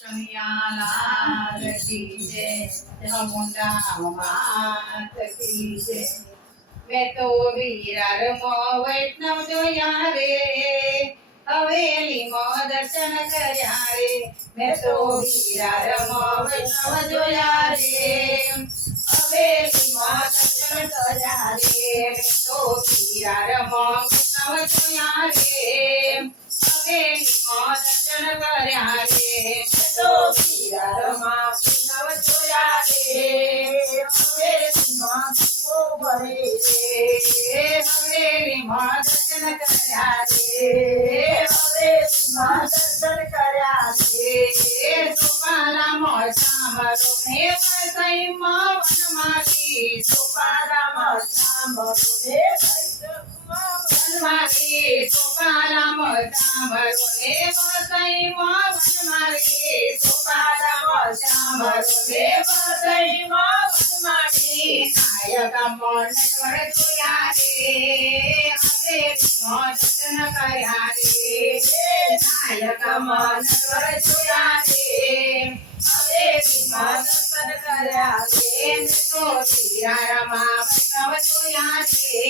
કનૈયા લાલ કી જય, ચામુંડા માત કી જય। મેં તો વિરારમાં વૈષ્ણવ જોયા રે, હવેલીમાં દર્શન કર્યા રે। મેં તો વિરારમાં વૈષ્ણવ જોયા રે, હવેલીમાં દર્શન કર્યા રે। મેં તો વિરારમાં વૈષ્ણવ જોયા રે, હવેલીમાં દર્શન કર્યા રે। મેં તો વિરારમાં વૈષ્ણવ જોયા રે, હવેલીમાં ભરે રે। હવેલીમાં દર્શન કર્યા રે, હવેલીમાં દર્શન કર્યા રે। સોપારામાં સાંભળો ને વસઈમાં વનમાળી, સોપારામાં સાંભળો ને વનમાળી, સોપારામાં સાંભળો ને વસઈમાં વનમાળી, સોપારામાં સાંભળો ને વસઈમાં વનમાળી। નાયકમાં નટવર જોયા રે, હવેલીમાં દર્શન કર્યા રે। નાયકમાં નટવર જોયા રે, હવેલીમાં દર્શન કર્યા રે। મેં તો વિરારમાં વૈષ્ણવ જોયા રે,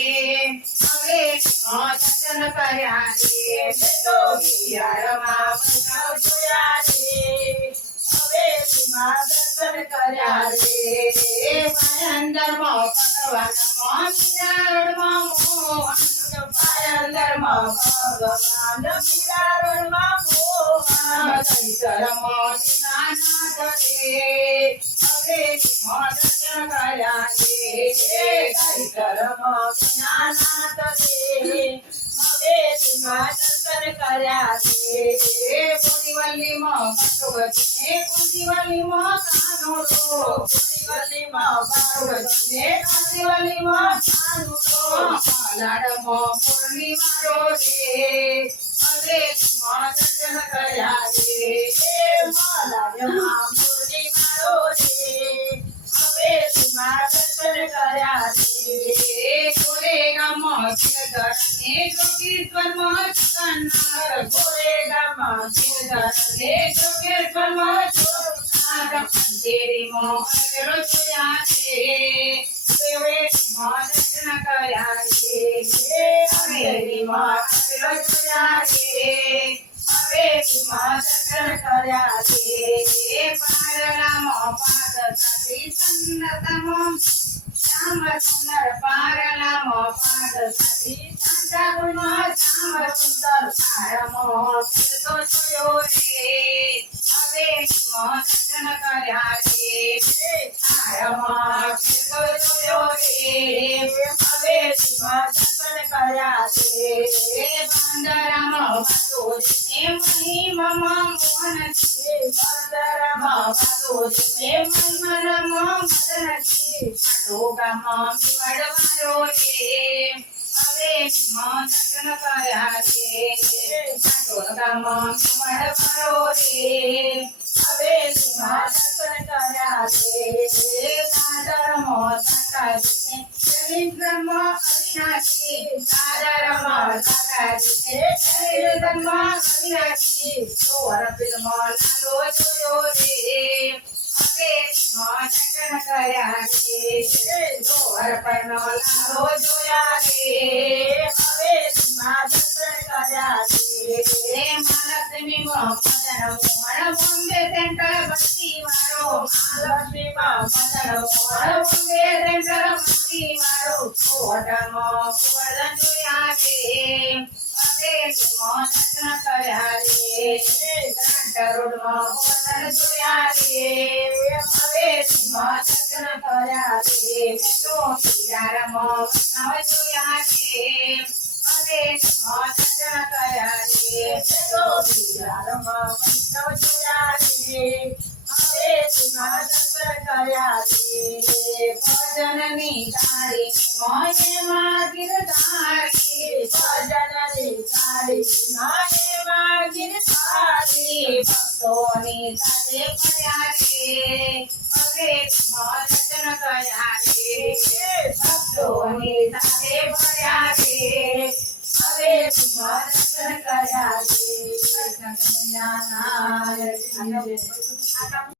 હવેલીમાં દર્શન કર્યા રે। મેં તો વિરારમાં વૈષ્ણવ જોયા રે, હવેલીમાં દર્શન કર્યા રે। પાયંદરમાં ભગવાનમાં બિરારણમાં મોહન, પાયંદરમાં ભગવાન બિરારણમાં મોહન। દૈતરમાં દીનાનાથ રે, હવેલીમાં દર્શન કર્યા રે। દૈતરમાં દીનાનાથ રે, હવેલીમાં દર્શન કર્યા રે। બોરીવલીમાં ભગવતીને, બોરીવલીમાં કાનોડો, બોરીવલીમાં ભગવતીને, બોરીવલીમાં કાનોડો। માલાડમાં પૂર્ણિમારો રે, હવેલીમાં દર્શન કર્યા રે। માલાડમાં પૂર્ણિમારો રે, હવેલીમાં દર્શન કર્યા રે। ગોરેગામમાં ગિરધર ને જોગેશ્વરમાં જગન્નાથ, ગોરેગામમાં ગિરધર ને જોગેશ્વરમાં જગન્નાથ। અંધેરીમાં અગરો જોયા રે, હવેલીમાં દર્શન કર્યા રે। અંધેરીમાં અગરો જોયા રે, હવેલીમાં દર્શન કર્યા રે। પારલામાં પાદસાથી સંતતમાં શ્યામ સુંદર, પારલામાં પાદસાથી સંતતમાં શ્યામ સુંદર। તારામાં ફેરતો જોયો રે, હવેલીમાં દર્શન કર્યા રે। તારામાં ફેરતો જોયો રે, હવેલીમાં દર્શન કર્યા રે। બંદરામાં વાસોજીને મહિમામાં મોહન છે, બંદરામાં વાસોજીને મહિમામાં મદન છે। પાટોગામાં મેવાડવાળો રે, હવેલીમાં દર્શન કર્યા રે। પાટોગામાં મેવાડવાળો રે, હવેલીમાં દર્શન કર્યા રે। દાદરમાં દાદાજીને જલિન્દ્રમાં અવિનાશી, દાદરમાં દાદાજીને જલિન્દ્રમાં અવિનાશી। ચોરપીલમાં લાલો જોયો રે, હવેલીમાં દર્શન કર્યા રે। ચોરપીલનો લાલો જોયા રે, હવેલીમાં દર્શન કર્યા રે। મહાલક્ષ્મીમાં મદન મોહન, બોમ્બે સેન્ટ્રલ બસ્તીવાળો, મહાલક્ષ્મીમાં મદન મોહન, બોમ્બે સેન્ટ્રલ બસ્તીવાળો। કોટમાં ગોવર્ધન જોયા રે, હવેલીમાં દર્શન કર્યા રે। ગ્રાન્ટ રોડમાં ગોવર્ધન જોયા રે, હવેલીમાં દર્શન કર્યા રે। મેં તો વિરારમાં વૈષ્ણવ જોયા રે, હવેલીમાં દર્શન કર્યા રે। મેં તો વિરારમાં વૈષ્ણવ જોયા રે, હવેલીમાં દર્શન કર્યા રે। ભજનની તારી મોયમાં ગિરધારી, ભજનની તારી મોયમાં ગિરધારી। ભક્તોની સાથે ફર્યા રે, હવેલીમાં દર્શન કર્યા રે। ભક્તોની સાથે ફર્યા રે, હવે દર્શન કર્યા રે કૃષ્ણ કનૈયાના